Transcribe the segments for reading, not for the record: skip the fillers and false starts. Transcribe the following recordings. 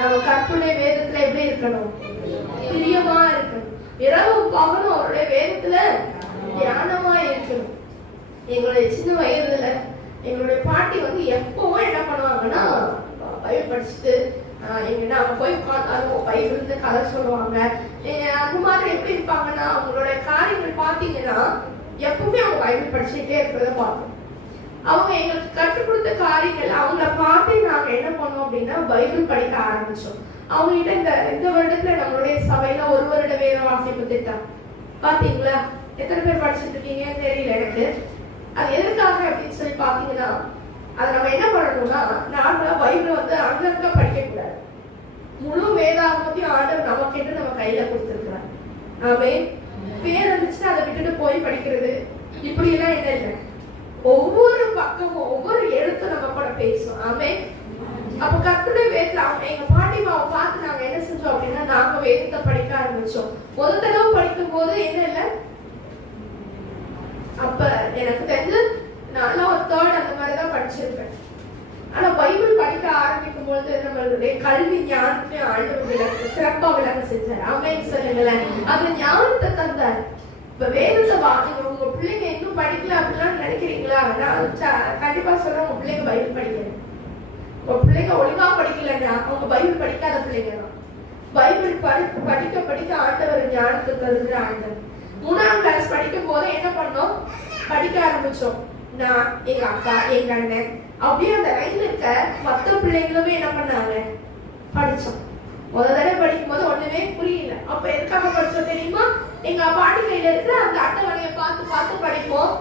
நம்ம கற்பனை வேதத்துல எப்படி இருக்கணும்? பிரியமா இருக்கணும். இரவும் பகலும் அவருடைய வேதத்துல தியானமா இருக்கணும். எங்களுடைய சின்ன வயதுல எங்களுடைய பாட்டி எப்பவும் என்ன பண்ணுவாங்கன்னா, பைபிள் படிச்சுட்டு எங்கன்னா அவங்க போய் உட்காந்தாலும் பைபிள் இருந்து கதை சொல்லுவாங்க. அந்த மாதிரி எப்படி இருப்பாங்கன்னா, அவங்களுடைய காரியங்கள் பார்த்தீங்கன்னா எப்பவுமே அவங்க பைபிள் படிச்சுட்டே இருக்கிறத பார்ப்போம். அவங்க எங்களுக்கு கற்றுக் கொடுத்த காரியங்கள் அவங்கள பார்த்து நாங்க என்ன பண்ணோம் அப்படின்னா பைபிள் படிக்க ஆரம்பிச்சோம். அவங்ககிட்ட இந்த வருடத்துல நம்மளுடைய சபையில ஒரு வருட வேத வாசிப்பு திட்டம் பாத்தீங்களா? எத்தனை பேர் படிச்சுட்டு இருக்கீங்கன்னு தெரியல எனக்கு. அது எதுக்காக அப்படின்னு சொல்லி பாத்தீங்கன்னா, அது நம்ம என்ன பண்ணணும்னா, நார்மலா பைபிள் அங்கங்க படிக்க கூடாது. முழு வேதாகமத்தையும் ஆண்டவர் நமக்கு நம்ம கையில கொடுத்துருக்கிறார். ஆமே. பேர் இருந்துச்சுன்னா அதை விட்டுட்டு போய் படிக்கிறது இப்படி எல்லாம் என்ன இல்லை. ஒவ்வொரு பக்கமும் ஒவ்வொரு எழுத்தும் நம்ம கூட பேசும். ஆமே. அப்ப கர்த்தருடைய வேதத்துல எங்க பாட்டிமாவை பார்த்து நாங்க என்ன செஞ்சோம் அப்படின்னா, நாங்க வேதத்தை படிக்க ஆரம்பிச்சோம். முதல் தடவை படிக்கும் போது என்ன இல்லை, அப்ப எனக்கு தெரிஞ்சு நான் ஒரு தேர்ட் அந்த மாதிரிதான் படிச்சிருப்பேன். ஆனா பைபிள் படிக்க ஆரம்பிக்கும் பொழுது நம்மளுடைய கல்வி ஞானத்தையும் ஆண்டவர் சிறப்பா விளக்க செஞ்சார். ஆமென் சொல்லுங்களேன். அந்த ஞானத்தை தந்தார். இப்ப வேதத்தை வாங்க உங்க பிள்ளைங்க இன்னும் படிக்கல அப்படிலாம் நினைக்கிறீங்களா? நான் கண்டிப்பா சொல்றேன், உங்க பிள்ளைங்க பைபிள் படிக்கணும். உங்க பிள்ளைங்க ஒழுங்கா படிக்கலன்னா அவங்க பைபிள் படிக்காத பிள்ளைங்க தான். பைபிள் படிக்க படிக்க ஆண்டவர் ஞானத்தை தருகிற ஆண்டவர். 3ஆம் கிளாஸ் படிக்கும் போது என்ன பண்ணோம், படிக்க ஆரம்பிச்சோம். நான், எங்க அக்கா, எங்க அண்ணன் அப்படியே அந்த லைன்ல இருக்க மற்ற பிள்ளைங்களுமே என்ன பண்ணாங்க, படிச்சோம். முதல் தடவை படிக்கும் போது ஒண்ணுமே புரியல. அப்ப எதுக்காக படிச்சோம் தெரியுமா? எங்க பாட்டி கையில இருக்கிற அந்த அட்டவணையை பார்த்து பார்த்து படிப்போம்.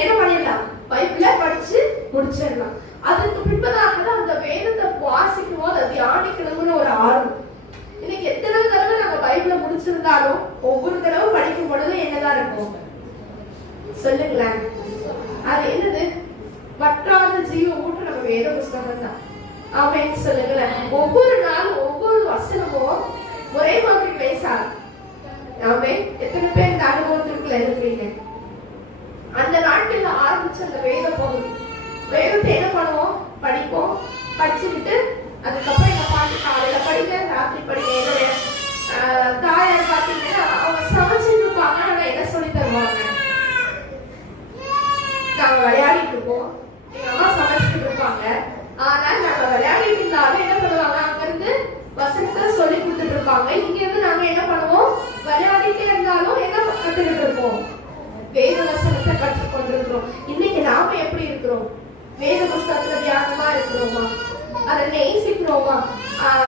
என்ன பண்ணிடலாம், பைபிள படிச்சு முடிச்சிடலாம். அதுக்கு பின்பதாக தான் அந்த வேதத்தை வாசிக்கும் போது அது தியானிக்கணும்னு ஒரு ஆர்வம். இன்னைக்கு எத்தனை தடவை நம்ம பைபிள முடிச்சிருந்தாலும் ஒவ்வொரு தடவை படிக்கும் பொழுது என்னதான் இருக்கும் சொல்லுங்களேன். அது என்னது? வற்றாத ஜீவ ஊற்று நம்ம வேத புஸ்தகம் தான். ஆமென் சொல்லுங்களேன். ஒவ்வொரு நாளும் ஒவ்வொரு வசனமும் ஒரே மாதிரி பேசாது. ஆமென். எத்தனை பேர் இந்த அனுபவத்திற்குள்ள இருப்பீங்க? அந்த நாட்டில் ஆரம்பிச்ச அந்த வேத பகுதி, வேதத்தை என்ன பண்ணுவோம், படிப்போம். படிச்சுக்கிட்டு அதுக்கப்புறம் எங்க பாட்டு காலையில படிக்க ராத்திரி படிக்க. என்னுடைய தாயார் பாத்தீங்கன்னா அவங்க சமைச்சுட்டு இருப்பாங்க. ஆனா என்ன சொல்லி தருவாங்க, நாங்க விளையாடிட்டு இருப்போம். எங்க அம்மா சமைச்சிட்டு இருப்பாங்க. ஆனா நாங்க விளையாடிட்டு இருந்தாலும் என்ன பண்ணுவாங்க, அங்க இருந்து வசனத்தை சொல்லி கொடுத்துட்டு இருப்பாங்க. இங்க இருந்து நாங்க என்ன பண்ணுவோம், விளையாடிட்டே இருந்தாலும் என்ன கத்துக்கிட்டு இருப்போம், வேத வசனத்தை கற்றுக்கொண்டிருக்கிறோம். இன்னைக்கு நாம எப்படி இருக்கிறோம்? வேத புஸ்தகத்துல தியானமா இருக்கிறோமா? அதை நேசிக்கிறோமா?